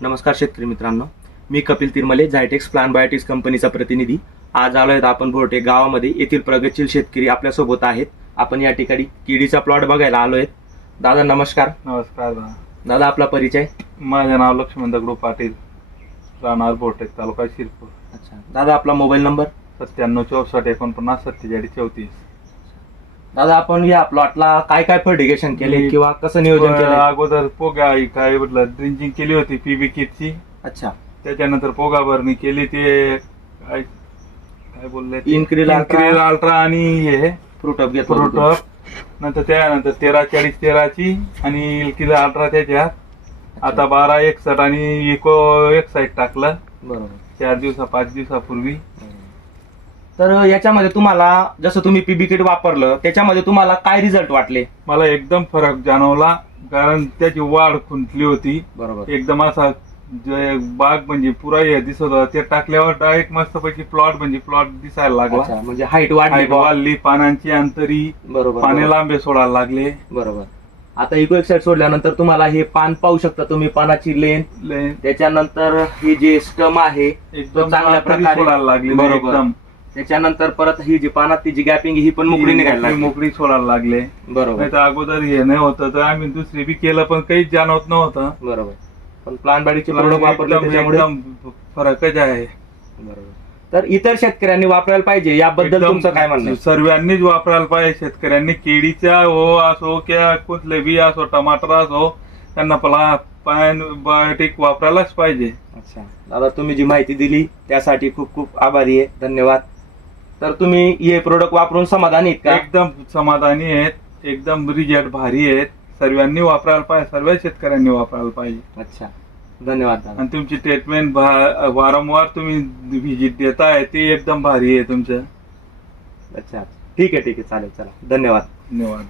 नमस्कार शेतकरी मित्रांनो, मी कपिल तिरमले, झायटेक्स प्लांट बायोटिक्स कंपनीचा प्रतिनिधी। आज आलोय आपण बोर्टे गावामध्ये, येथील प्रगतशील शेतकरी आपल्यासोबत आहेत। आपण या ठिकाणी केळीचा प्लॉट बघायला आलोय। दादा नमस्कार। नमस्कार दादा, आपला परिचय? माझे नाव लक्ष्मण दगडू पाटील, राहणार बोर्टे, तालुका शिरपूर। अच्छा दादा, आपला मोबाईल नंबर? 9764494734। दादा, आपण या प्लॉटला काय काय फर्टिगेशन केले किंवा कसं नियोजन केलं? अगोदर पोगा काय म्हटलं ड्रिंचिंग केली होती पीबी किटची। अच्छा, त्याच्यानंतर पोगा भरणी केली, ते काय काय बोलले, इनक्रील अल्ट्रा आणि हे फ्रूट अप घेतो। फ्रूट अप, नंतर त्यानंतर 13-40-13ची आणि इल्किल अल्ट्रा त्याच्यात। आता 12-61 आणि इको एक साईड टाकलं, बरोबर, 4-5 दिवसापूर्वी। तर याच्यामध्ये तुम्हाला जसं तुम्ही पीबी किट वापरलं, त्याच्यामध्ये तुम्हाला काय रिझल्ट वाटले? मला एकदम फरक जाणवला, कारण त्याची वाढ खुंटली होती। बरोबर, एकदम असा जे बाग म्हणजे पुरा हे दिसत होता, ते टाकल्यावर डायरेक्ट मस्तपैकी प्लॉट दिसायला लागला। अच्छा, म्हणजे हाईट वाढली, वाढली, पानांची अंतरी, बरोबर, पाने लांबे सोडायला लागले। बरोबर। आता इको एक साईड सोडल्यानंतर तुम्हाला हे पान पाहू शकता तुम्ही, पानाची लेंथ, त्याच्यानंतर ही जी स्टम आहे एकदम चांगल्या प्रकारे सोडायला लागली, बरोबर। एकदम त्याच्यानंतर परत ही जी पानात जी गॅपिंग ही पण मोकळी निघायला लागली, मोकळी सोडायला लागले। बरोबर, नाही तर अगोदर हे नाही होतं, तर आम्ही दुसरी बी केलं पण काहीच जाणवत नव्हतं। बरोबर। पण प्लांट बाडीचे प्रोडक्ट वापरले त्याच्यामुळे एकदम फरकच आहे। बरोबर। तर इतर शेतकऱ्यांनी वापरायला पाहिजे, याबद्दल तुमचं काय म्हणणं आहे? सर्वांनीच वापरायला पाहिजे शेतकऱ्यांनी। केळीचा हो असो किंवा कुठले बी असो, टमाटर असो, त्यांना बायोटिक वापरायलाच पाहिजे। अच्छा दादा, तुम्ही जी माहिती दिली त्यासाठी खूप खूप आभारी आहे, धन्यवाद। तर तुम्ही हे प्रोडक्ट वापरून समाधानी आहेत का? एकदम समाधानी आहेत, एकदम रिजल्ट भारी आहेत। सर्वांनी वापरायला पाहिजे, सर्व शेतकऱ्यांनी वापरायला पाहिजे। अच्छा, धन्यवाद दादा। आणि तुमची ट्रीटमेंट वारंवार तुम्ही व्हिजिट देताय, ते एकदम भारी आहे तुमचं। अच्छा, ठीक आहे, चालेल, चला, धन्यवाद। धन्यवाद।